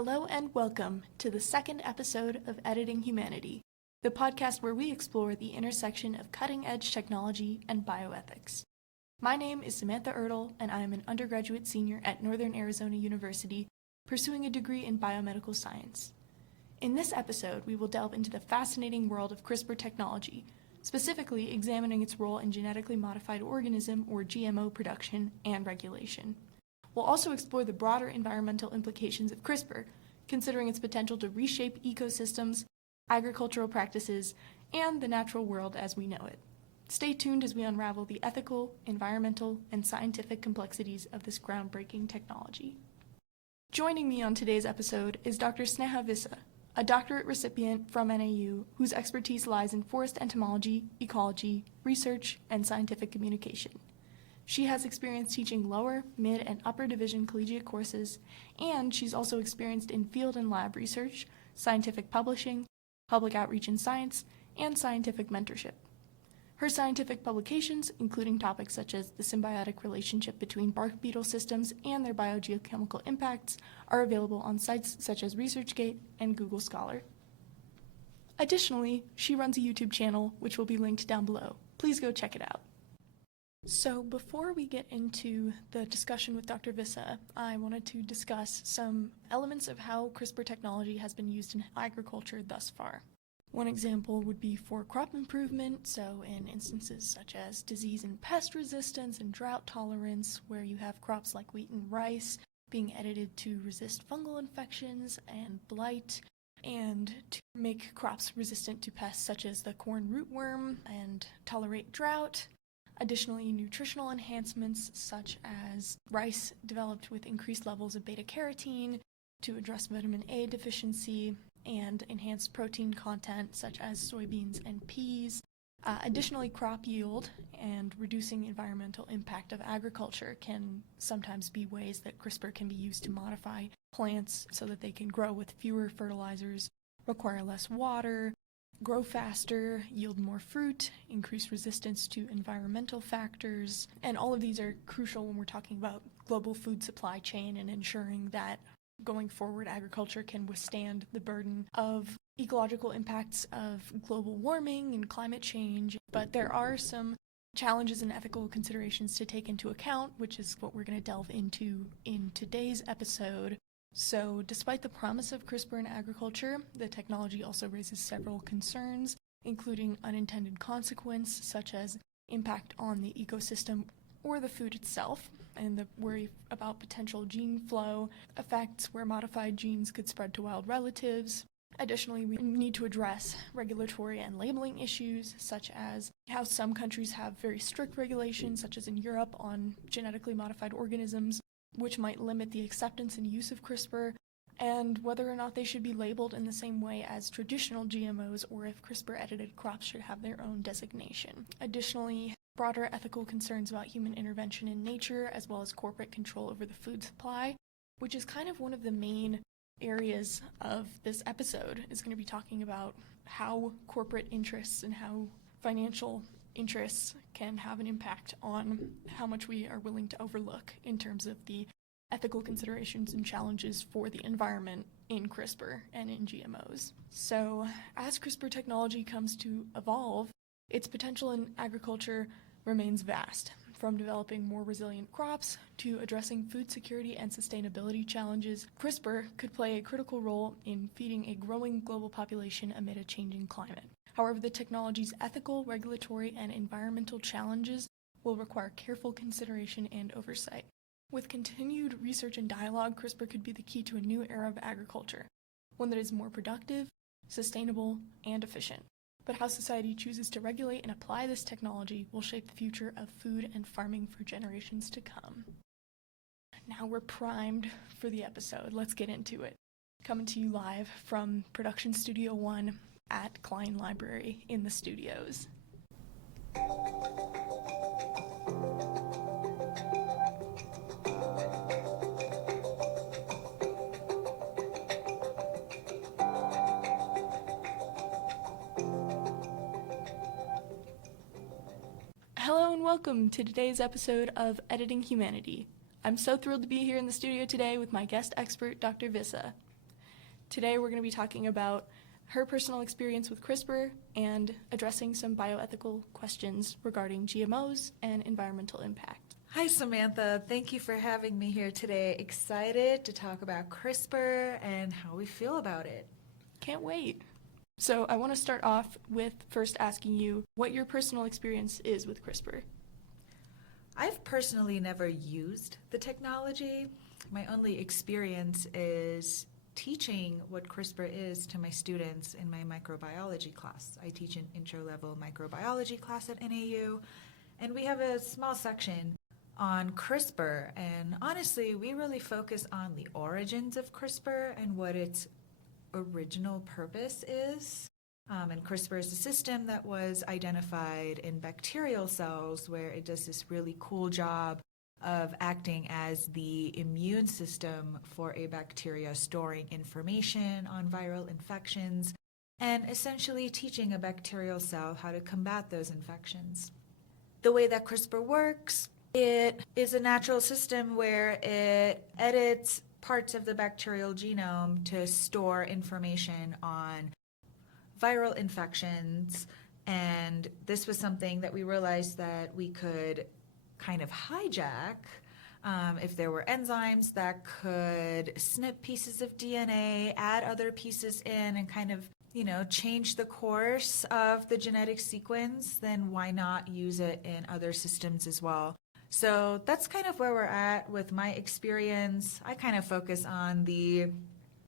Hello and welcome to the second episode of Editing Humanity, the podcast where we explore the intersection of cutting-edge technology and bioethics. My name is Samantha Ertl, and I am an undergraduate senior at Northern Arizona University, pursuing a degree in biomedical science. In this episode, we will delve into the fascinating world of CRISPR technology, specifically examining its role in genetically modified organism or GMO production and regulation. We'll also explore the broader environmental implications of CRISPR, considering its potential to reshape ecosystems, agricultural practices, and the natural world as we know it. Stay tuned as we unravel the ethical, environmental, and scientific complexities of this groundbreaking technology. Joining me on today's episode is Dr. Sneha Vissa, a doctorate recipient from NAU whose expertise lies in forest entomology, ecology, research, and scientific communication. She has experience teaching lower, mid, and upper division collegiate courses, and she's also experienced in field and lab research, scientific publishing, public outreach in science, and scientific mentorship. Her scientific publications, including topics such as the symbiotic relationship between bark beetle systems and their biogeochemical impacts, are available on sites such as ResearchGate and Google Scholar. Additionally, she runs a YouTube channel, which will be linked down below. Please go check it out. So before we get into the discussion with Dr. Vissa, I wanted to discuss some elements of how CRISPR technology has been used in agriculture thus far. One example would be for crop improvement, so in instances such as disease and pest resistance and drought tolerance, where you have crops like wheat and rice being edited to resist fungal infections and blight, and to make crops resistant to pests such as the corn rootworm and tolerate drought. Additionally, nutritional enhancements such as rice developed with increased levels of beta-carotene to address vitamin A deficiency, and enhanced protein content such as soybeans and peas. Additionally, crop yield and reducing environmental impact of agriculture can sometimes be ways that CRISPR can be used to modify plants so that they can grow with fewer fertilizers, require less water, grow faster, yield more fruit, increase resistance to environmental factors, and all of these are crucial when we're talking about global food supply chain and ensuring that going forward agriculture can withstand the burden of ecological impacts of global warming and climate change. But there are some challenges and ethical considerations to take into account, which is what we're going to delve into in today's episode. So despite the promise of CRISPR in agriculture, the technology also raises several concerns, including unintended consequences such as impact on the ecosystem or the food itself, and the worry about potential gene flow, effects where modified genes could spread to wild relatives. Additionally, we need to address regulatory and labeling issues, such as how some countries have very strict regulations, such as in Europe, on genetically modified organisms, which might limit the acceptance and use of CRISPR, and whether or not they should be labeled in the same way as traditional GMOs, or if CRISPR-edited crops should have their own designation. Additionally, broader ethical concerns about human intervention in nature, as well as corporate control over the food supply, which is kind of one of the main areas of this episode, is going to be talking about how corporate interests and how financial interests can have an impact on how much we are willing to overlook in terms of the ethical considerations and challenges for the environment in CRISPR and in GMOs. So, as CRISPR technology comes to evolve, its potential in agriculture remains vast, from developing more resilient crops to addressing food security and sustainability challenges. CRISPR could play a critical role in feeding a growing global population amid a changing climate. However, the technology's ethical, regulatory, and environmental challenges will require careful consideration and oversight. With continued research and dialogue, CRISPR could be the key to a new era of agriculture, one that is more productive, sustainable, and efficient. But how society chooses to regulate and apply this technology will shape the future of food and farming for generations to come. Now we're primed for the episode. Let's get into it. Coming to you live from Production Studio 1 at Klein Library in the studios. Hello and welcome to today's episode of Editing Humanity. I'm so thrilled to be here in the studio today with my guest expert, Dr. Vissa. Today we're going to be talking about her personal experience with CRISPR and addressing some bioethical questions regarding GMOs and environmental impact. Hi, Samantha. Thank you for having me here today. Excited to talk about CRISPR and how we feel about it. Can't wait. So I want to start off with first asking you what your personal experience is with CRISPR. I've personally never used the technology. My only experience is teaching what CRISPR is to my students in my microbiology class. I teach an intro-level microbiology class at NAU, and we have a small section on CRISPR, and honestly, we really focus on the origins of CRISPR and what its original purpose is. And CRISPR is a system that was identified in bacterial cells where it does this really cool job of acting as the immune system for a bacteria, storing information on viral infections and essentially teaching a bacterial cell how to combat those infections. The way that CRISPR works, it is a natural system where it edits parts of the bacterial genome to store information on viral infections. And this was something that we realized that we could kind of hijack if there were enzymes that could snip pieces of DNA, add other pieces in, and kind of change the course of the genetic sequence, then why not use it in other systems as well? So that's kind of where we're at with my experience. I kind of focus on the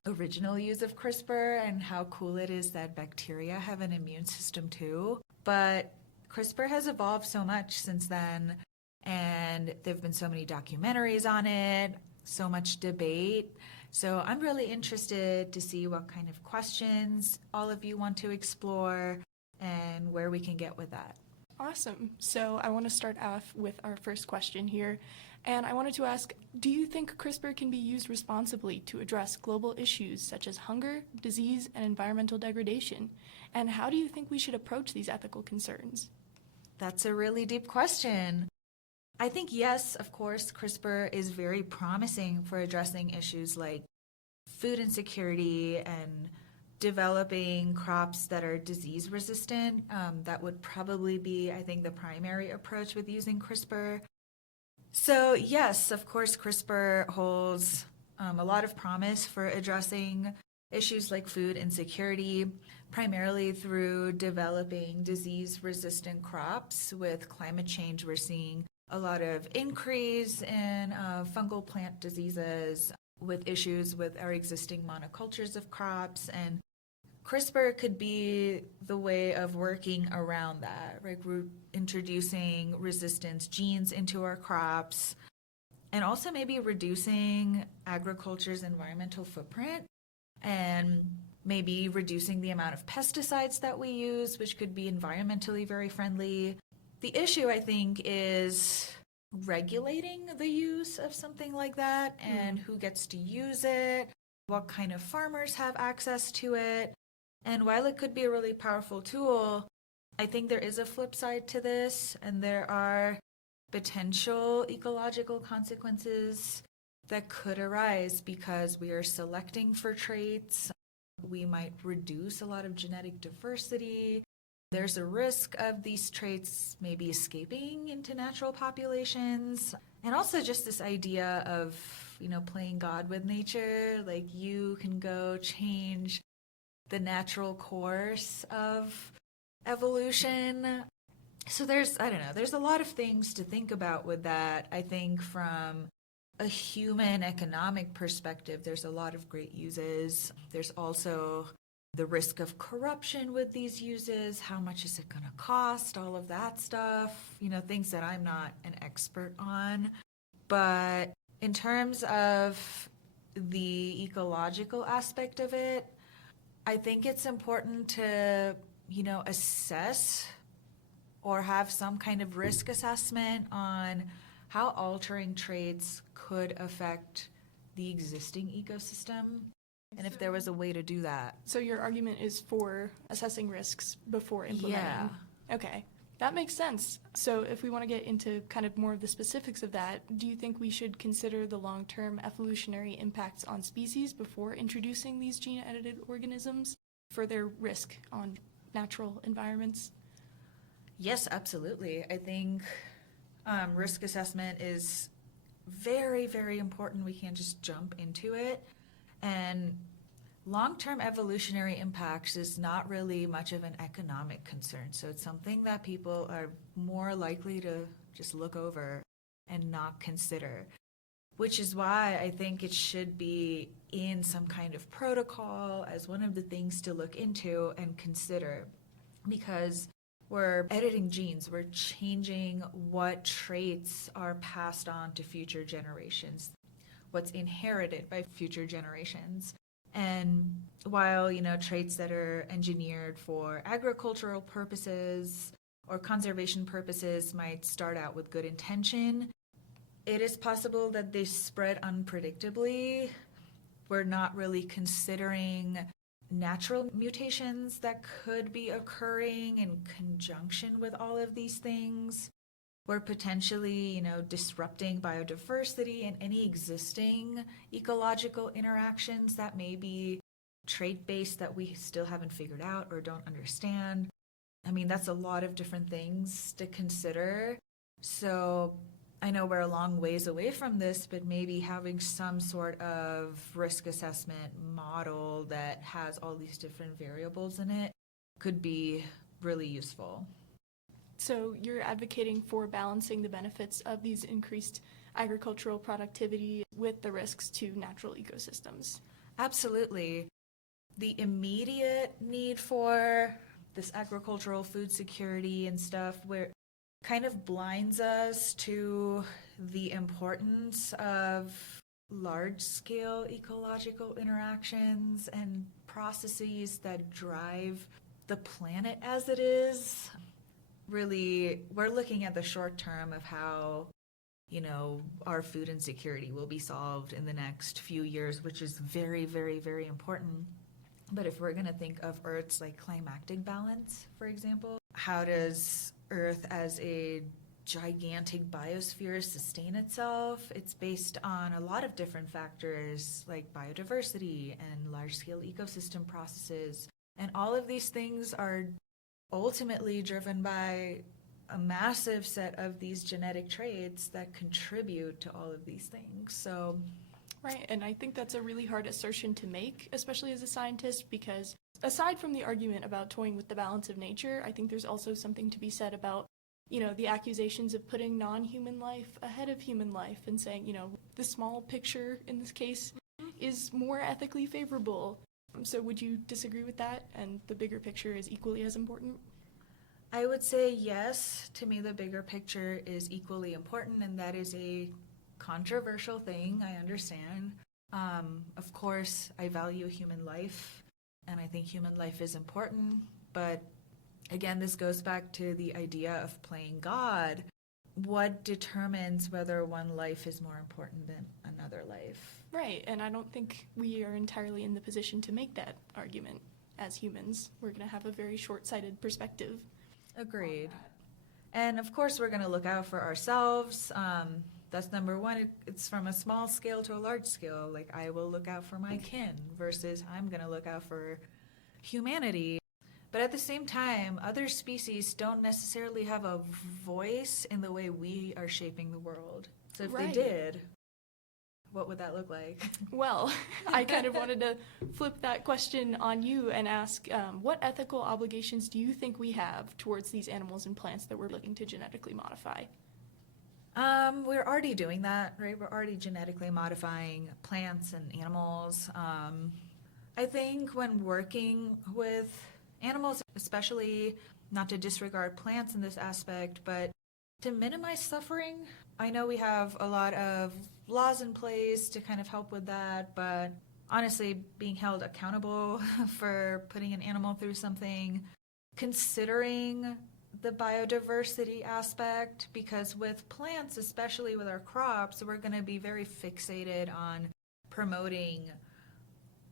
original use of CRISPR and how cool it is that bacteria have an immune system too. But CRISPR has evolved so much since then, and there have been so many documentaries on it, so much debate. So I'm really interested to see what kind of questions all of you want to explore and where we can get with that. Awesome. So I want to start off with our first question here. And I wanted to ask, do you think CRISPR can be used responsibly to address global issues such as hunger, disease, and environmental degradation? And how do you think we should approach these ethical concerns? That's a really deep question. I think, yes, of course, CRISPR is very promising for addressing issues like food insecurity and developing crops that are disease resistant. That would probably be, I think, the primary approach with using CRISPR. So yes, of course, CRISPR holds a lot of promise for addressing issues like food insecurity, primarily through developing disease-resistant crops. With climate change, we're seeing a lot of increase in fungal plant diseases, with issues with our existing monocultures of crops, and CRISPR could be the way of working around that, right? We're introducing resistance genes into our crops and also maybe reducing agriculture's environmental footprint and maybe reducing the amount of pesticides that we use, which could be environmentally very friendly. The issue, I think, is regulating the use of something like that and who gets to use it, what kind of farmers have access to it. And while it could be a really powerful tool, I think there is a flip side to this, and there are potential ecological consequences that could arise because we are selecting for traits. We might reduce a lot of genetic diversity. There's a risk of these traits maybe escaping into natural populations. And also just this idea of, playing God with nature, like you can go change the natural course of evolution. So there's a lot of things to think about with that. I think from a human economic perspective, there's a lot of great uses. There's also the risk of corruption with these uses. How much is it going to cost? All of that stuff, things that I'm not an expert on. But in terms of the ecological aspect of it, I think it's important to, assess or have some kind of risk assessment on how altering traits could affect the existing ecosystem and if there was a way to do that. So your argument is for assessing risks before implementing? Yeah. Okay. That makes sense. So if we want to get into kind of more of the specifics of that, do you think we should consider the long-term evolutionary impacts on species before introducing these gene-edited organisms for their risk on natural environments? Yes, absolutely. I think risk assessment is very, very important. We can't just jump into it. And long-term evolutionary impacts is not really much of an economic concern. So it's something that people are more likely to just look over and not consider, which is why I think it should be in some kind of protocol as one of the things to look into and consider, because we're editing genes, we're changing what traits are passed on to future generations, what's inherited by future generations. And while, traits that are engineered for agricultural purposes or conservation purposes might start out with good intention, it is possible that they spread unpredictably. We're not really considering natural mutations that could be occurring in conjunction with all of these things. We're potentially, disrupting biodiversity and any existing ecological interactions that may be trait-based that we still haven't figured out or don't understand. I mean, that's a lot of different things to consider. So I know we're a long ways away from this, but maybe having some sort of risk assessment model that has all these different variables in it could be really useful. So you're advocating for balancing the benefits of these increased agricultural productivity with the risks to natural ecosystems. Absolutely. The immediate need for this agricultural food security and stuff where kind of blinds us to the importance of large-scale ecological interactions and processes that drive the planet as it is. Really, we're looking at the short term of how, our food insecurity will be solved in the next few years, which is very, very, very important. But if we're going to think of Earth's climatic balance, for example, how does Earth as a gigantic biosphere sustain itself? It's based on a lot of different factors like biodiversity and large-scale ecosystem processes. And all of these things are ultimately driven by a massive set of these genetic traits that contribute to all of these things. So, right, and I think that's a really hard assertion to make, especially as a scientist, because aside from the argument about toying with the balance of nature, I think there's also something to be said about, the accusations of putting non-human life ahead of human life and saying, the small picture in this case is more ethically favorable. So would you disagree with that? And the bigger picture is equally as important? I would say yes. To me, the bigger picture is equally important, and that is a controversial thing, I understand. Of course, I value human life, and I think human life is important, but again, this goes back to the idea of playing God. What determines whether one life is more important than another life? Right, and I don't think we are entirely in the position to make that argument as humans. We're going to have a very short-sighted perspective. Agreed. And of course, we're going to look out for ourselves. That's number one. It's from a small scale to a large scale. I will look out for my kin versus I'm going to look out for humanity. But at the same time, other species don't necessarily have a voice in the way we are shaping the world. So if they did, what would that look like? Well, I kind of wanted to flip that question on you and ask, what ethical obligations do you think we have towards these animals and plants that we're looking to genetically modify? We're already doing that, right? We're already genetically modifying plants and animals. I think when working with animals, especially not to disregard plants in this aspect, but to minimize suffering. I know we have a lot of laws in place to kind of help with that, but honestly, being held accountable for putting an animal through something, considering the biodiversity aspect, because with plants, especially with our crops, we're going to be very fixated on promoting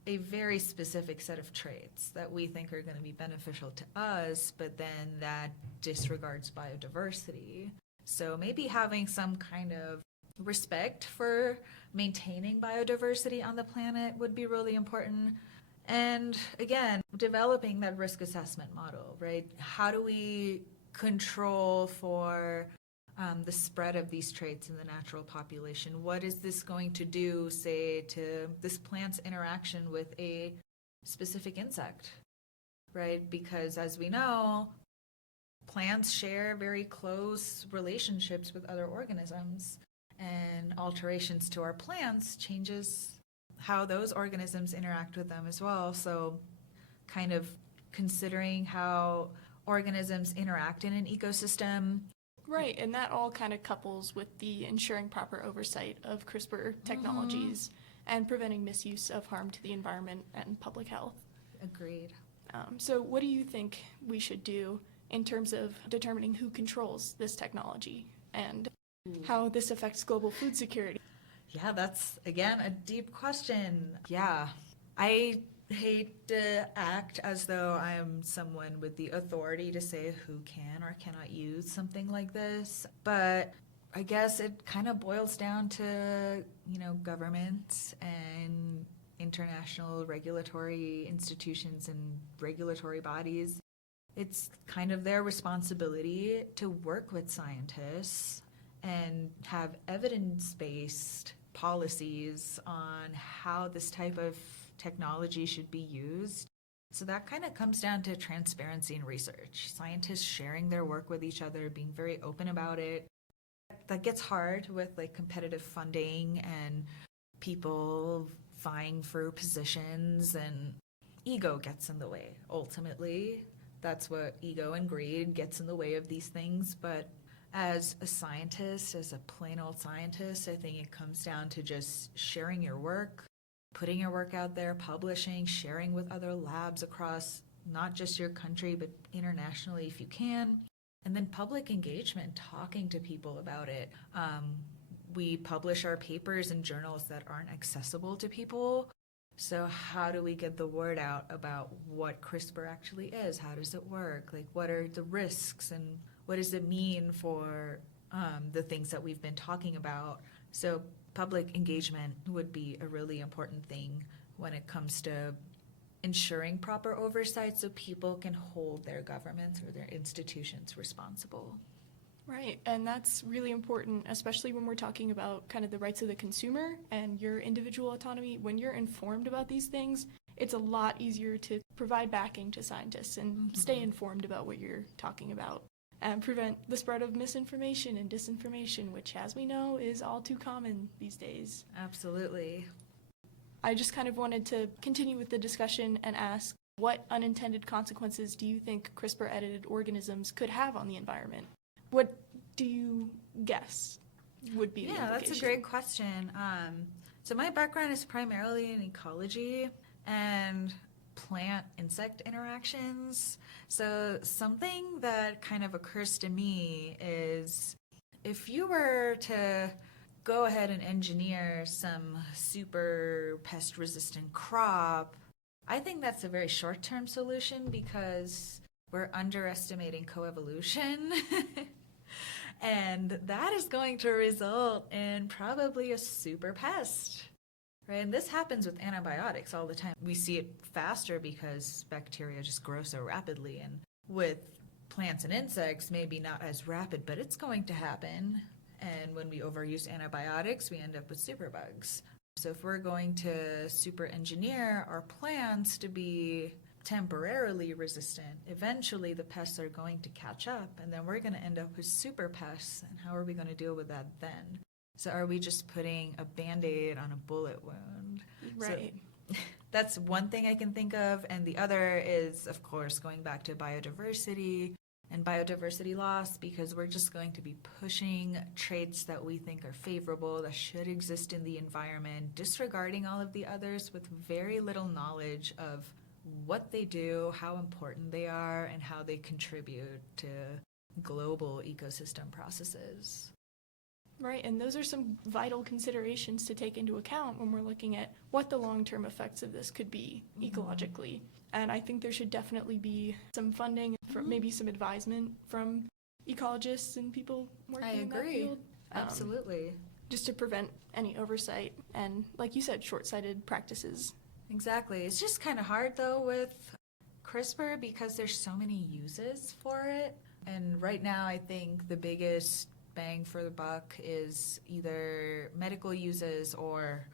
a very specific set of traits that we think are going to be beneficial to us, but then that disregards biodiversity. So maybe having some kind of respect for maintaining biodiversity on the planet would be really important. And again, developing that risk assessment model, right? How do we control for the spread of these traits in the natural population? What is this going to do, say, to this plant's interaction with a specific insect, right? Because as we know, plants share very close relationships with other organisms, and alterations to our plants changes how those organisms interact with them as well. So kind of considering how organisms interact in an ecosystem. Right, and that all kind of couples with the ensuring proper oversight of CRISPR technologies and preventing misuse of harm to the environment and public health. Agreed. So what do you think we should do in terms of determining who controls this technology and how this affects global food security? Yeah, that's, again, a deep question. Yeah, I hate to act as though I'm someone with the authority to say who can or cannot use something like this, but I guess it kind of boils down to, governments and international regulatory institutions and regulatory bodies. It's kind of their responsibility to work with scientists and have evidence-based policies on how this type of technology should be used. So that kind of comes down to transparency in research. Scientists sharing their work with each other, being very open about it. That gets hard with competitive funding and people vying for positions, and ego gets in the way. Ultimately, that's what ego and greed gets in the way of these things. But as a scientist, as a plain old scientist, I think it comes down to just sharing your work, putting your work out there, publishing, sharing with other labs across not just your country, but internationally if you can. And then public engagement, talking to people about it. We publish our papers in journals that aren't accessible to people. So how do we get the word out about what CRISPR actually is? How does it work? What are the risks and what does it mean for the things that we've been talking about? So public engagement would be a really important thing when it comes to ensuring proper oversight so people can hold their governments or their institutions responsible. Right, and that's really important, especially when we're talking about kind of the rights of the consumer and your individual autonomy. When you're informed about these things, it's a lot easier to provide backing to scientists and stay informed about what you're talking about and prevent the spread of misinformation and disinformation, which, as we know, is all too common these days. Absolutely. I just kind of wanted to continue with the discussion and ask, what unintended consequences do you think CRISPR-edited organisms could have on the environment? What do you guess would be the implication? Yeah, that's a great question. So my background is primarily in ecology and plant-insect interactions. So something that kind of occurs to me is if you were to go ahead and engineer some super pest-resistant crop, I think that's a very short-term solution because we're underestimating coevolution. And that is going to result in probably a super pest, right? And this happens with antibiotics all the time. We see it faster because bacteria just grow so rapidly. And with plants and insects, maybe not as rapid, but it's going to happen. And when we overuse antibiotics, we end up with superbugs. So if we're going to super engineer our plants to be temporarily resistant, eventually the pests are going to catch up, and then we're going to end up with super pests. And how are we going to deal with that then? So are we just putting a Band-Aid on a bullet wound? Right. So that's one thing I can think of. And the other is, of course, going back to biodiversity and biodiversity loss, because we're just going to be pushing traits that we think are favorable, that should exist in the environment, disregarding all of the others with very little knowledge of what they do, how important they are, and how they contribute to global ecosystem processes. Right, and those are some vital considerations to take into account when we're looking at what the long-term effects of this could be ecologically. And I think there should definitely be some funding, for maybe some advisement from ecologists and people working in that field. Absolutely. Just to prevent any oversight and, like you said, short-sighted practices. Exactly. It's just kind of hard, though, with CRISPR because there's so many uses for it. And right now, I think the biggest bang for the buck is either medical uses or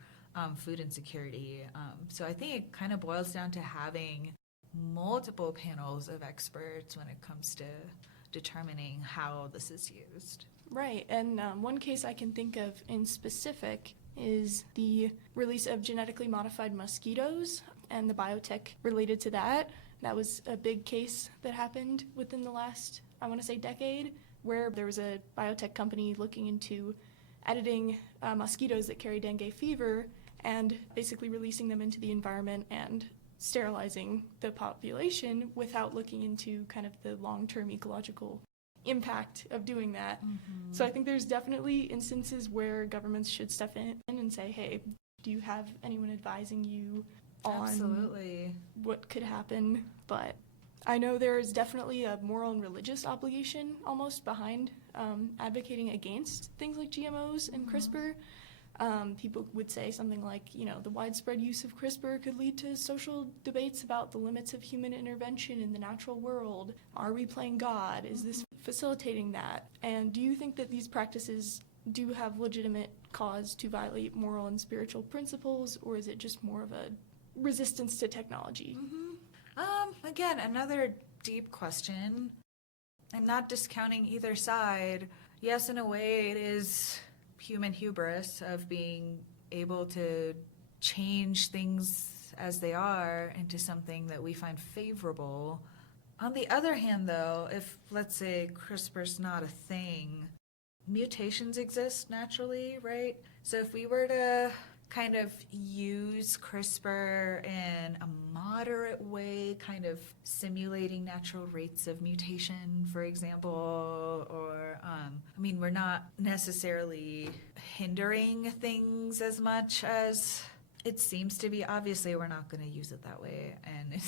food insecurity. So I think it kind of boils down to having multiple panels of experts when it comes to determining how this is used. Right, and one case I can think of in specific is the release of genetically modified mosquitoes and the biotech related to that. That was a big case that happened within the last, I want to say, decade, where there was a biotech company looking into editing mosquitoes that carry dengue fever and basically releasing them into the environment and sterilizing the population without looking into kind of the long-term ecological impact of doing that. So I think there's definitely instances where governments should step in and say, hey, do you have anyone advising you on Absolutely. what could happen? But I know there is definitely a moral and religious obligation almost behind advocating against things like GMOs and CRISPR. People would say something like, the widespread use of CRISPR could lead to social debates about the limits of human intervention in the natural world. Are we playing God? Is this facilitating that? And do you think that these practices do have legitimate cause to violate moral and spiritual principles, or is it just more of a resistance to technology? Again, another deep question, and not discounting either side. Yes, in a way, it is human hubris of being able to change things as they are into something that we find favorable. On the other hand, though, if, let's say, CRISPR's not a thing, mutations exist naturally, right? So if we were to kind of use CRISPR in a moderate way, kind of simulating natural rates of mutation, for example, or, we're not necessarily hindering things as much as it seems to be. Obviously, we're not going to use it that way, and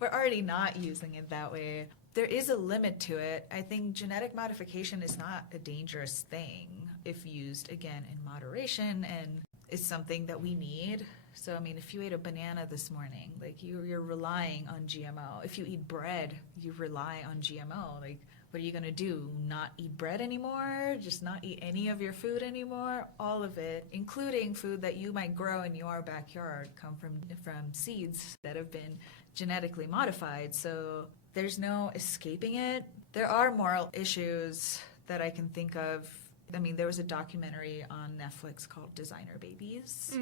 we're already not using it that way. There is a limit to it. I think genetic modification is not a dangerous thing if used, again, in moderation, and is something that we need. So, if you ate a banana this morning, you're relying on GMO. If you eat bread, you rely on GMO. What are you going to do? Not eat bread anymore? Just not eat any of your food anymore? All of it, including food that you might grow in your backyard, come from seeds that have been genetically modified. So there's no escaping it. There are moral issues that I can think of. There was a documentary on Netflix called Designer Babies.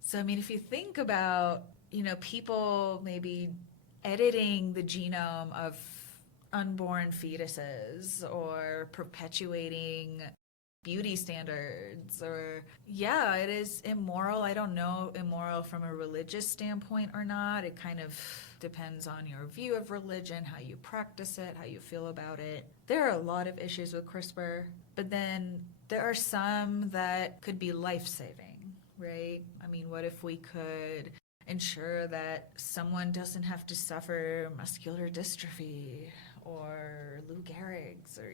So, if you think about, people maybe editing the genome of unborn fetuses or perpetuating beauty standards, or, it is immoral. I don't know immoral from a religious standpoint or not. It kind of depends on your view of religion, how you practice it, how you feel about it. There are a lot of issues with CRISPR, but then there are some that could be life-saving, right? What if we could ensure that someone doesn't have to suffer muscular dystrophy or Lou Gehrig's, or,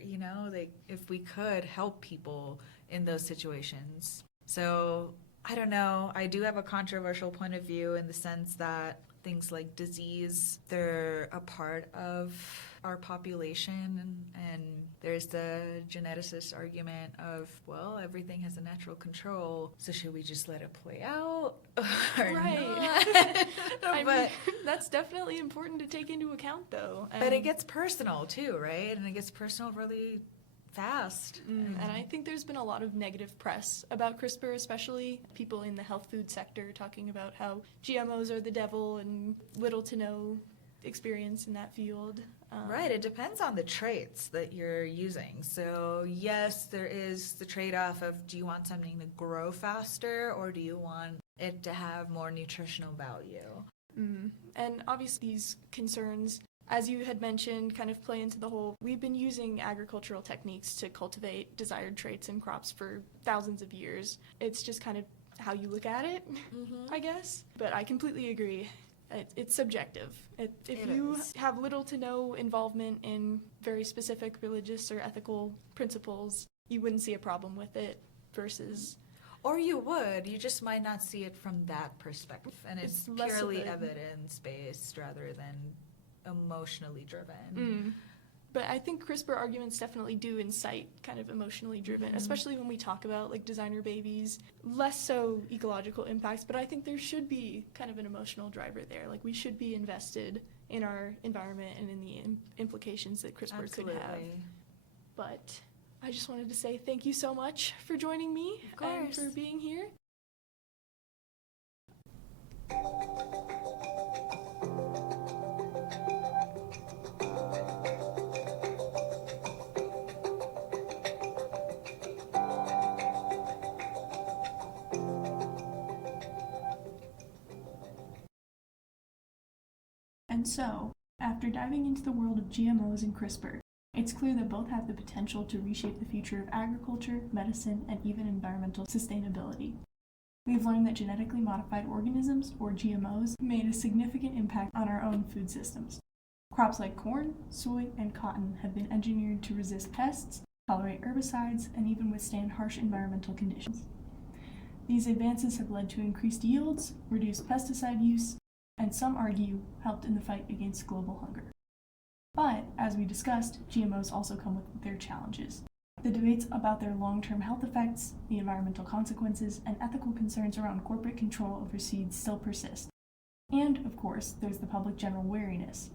if we could help people in those situations. So, I don't know. I do have a controversial point of view in the sense that things like disease, they're a part of our population, and there's the geneticist argument of, well, everything has a natural control, so should we just let it play out or right. But that's definitely important to take into account, though. But it gets personal too, right? And it gets personal really fast. And I think there's been a lot of negative press about CRISPR, especially people in the health food sector talking about how GMOs are the devil and little to no experience in that field. Right, it depends on the traits that you're using. So yes, there is the trade-off of, do you want something to grow faster, or do you want it to have more nutritional value? And obviously these concerns as you had mentioned, kind of play into the whole, we've been using agricultural techniques to cultivate desired traits in crops for thousands of years. It's just kind of how you look at it, I guess. But I completely agree. It's subjective. If you have little to no involvement in very specific religious or ethical principles, you wouldn't see a problem with it versus... Or you would. You just might not see it from that perspective. And it's purely evidence-based rather than emotionally driven. But I think CRISPR arguments definitely do incite kind of emotionally driven, especially when we talk about like designer babies. Less so ecological impacts, but I think there should be kind of an emotional driver there. Like we should be invested in our environment and in the implications that CRISPR could have. But I just wanted to say thank you so much for joining me and for being here. And so, after diving into the world of GMOs and CRISPR, it's clear that both have the potential to reshape the future of agriculture, medicine, and even environmental sustainability. We've learned that genetically modified organisms, or GMOs, made a significant impact on our own food systems. Crops like corn, soy, and cotton have been engineered to resist pests, tolerate herbicides, and even withstand harsh environmental conditions. These advances have led to increased yields, reduced pesticide use, and some argue helped in the fight against global hunger. But, as we discussed, GMOs also come with their challenges. The debates about their long-term health effects, the environmental consequences, and ethical concerns around corporate control over seeds still persist. And, of course, there's the public general wariness.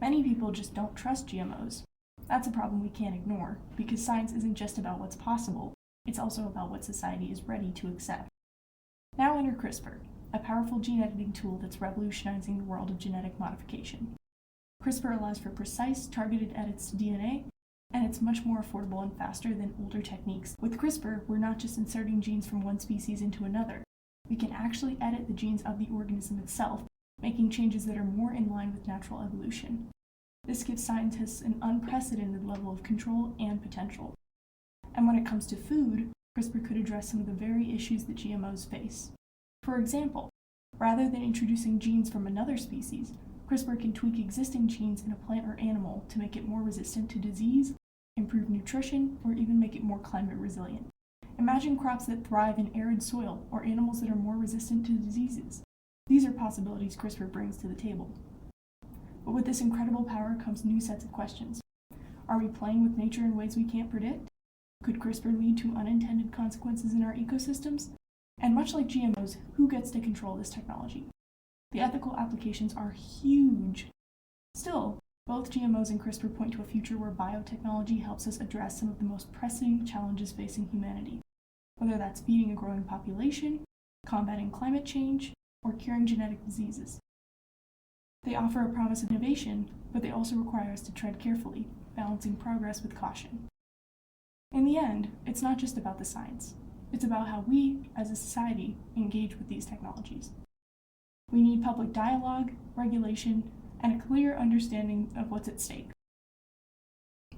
Many people just don't trust GMOs. That's a problem we can't ignore, because science isn't just about what's possible, it's also about what society is ready to accept. Now enter CRISPR, a powerful gene editing tool that's revolutionizing the world of genetic modification. CRISPR allows for precise, targeted edits to DNA, and it's much more affordable and faster than older techniques. With CRISPR, we're not just inserting genes from one species into another. We can actually edit the genes of the organism itself, making changes that are more in line with natural evolution. This gives scientists an unprecedented level of control and potential. And when it comes to food, CRISPR could address some of the very issues that GMOs face. For example, rather than introducing genes from another species, CRISPR can tweak existing genes in a plant or animal to make it more resistant to disease, improve nutrition, or even make it more climate resilient. Imagine crops that thrive in arid soil or animals that are more resistant to diseases. These are possibilities CRISPR brings to the table. But with this incredible power comes new sets of questions. Are we playing with nature in ways we can't predict? Could CRISPR lead to unintended consequences in our ecosystems? And much like GMOs, who gets to control this technology? The ethical applications are huge. Still, both GMOs and CRISPR point to a future where biotechnology helps us address some of the most pressing challenges facing humanity, whether that's feeding a growing population, combating climate change, or curing genetic diseases. They offer a promise of innovation, but they also require us to tread carefully, balancing progress with caution. In the end, it's not just about the science. It's about how we, as a society, engage with these technologies. We need public dialogue, regulation, and a clear understanding of what's at stake.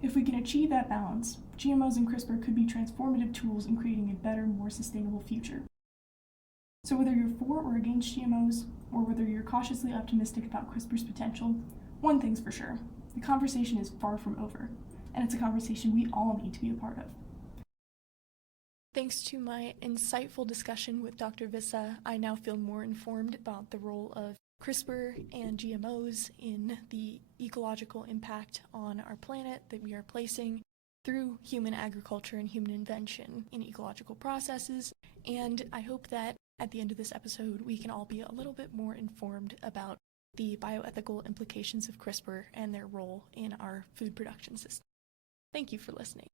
If we can achieve that balance, GMOs and CRISPR could be transformative tools in creating a better, more sustainable future. So whether you're for or against GMOs, or whether you're cautiously optimistic about CRISPR's potential, one thing's for sure, the conversation is far from over, and it's a conversation we all need to be a part of. Thanks to my insightful discussion with Dr. Vissa, I now feel more informed about the role of CRISPR and GMOs in the ecological impact on our planet that we are placing through human agriculture and human invention in ecological processes. And I hope that at the end of this episode, we can all be a little bit more informed about the bioethical implications of CRISPR and their role in our food production system. Thank you for listening.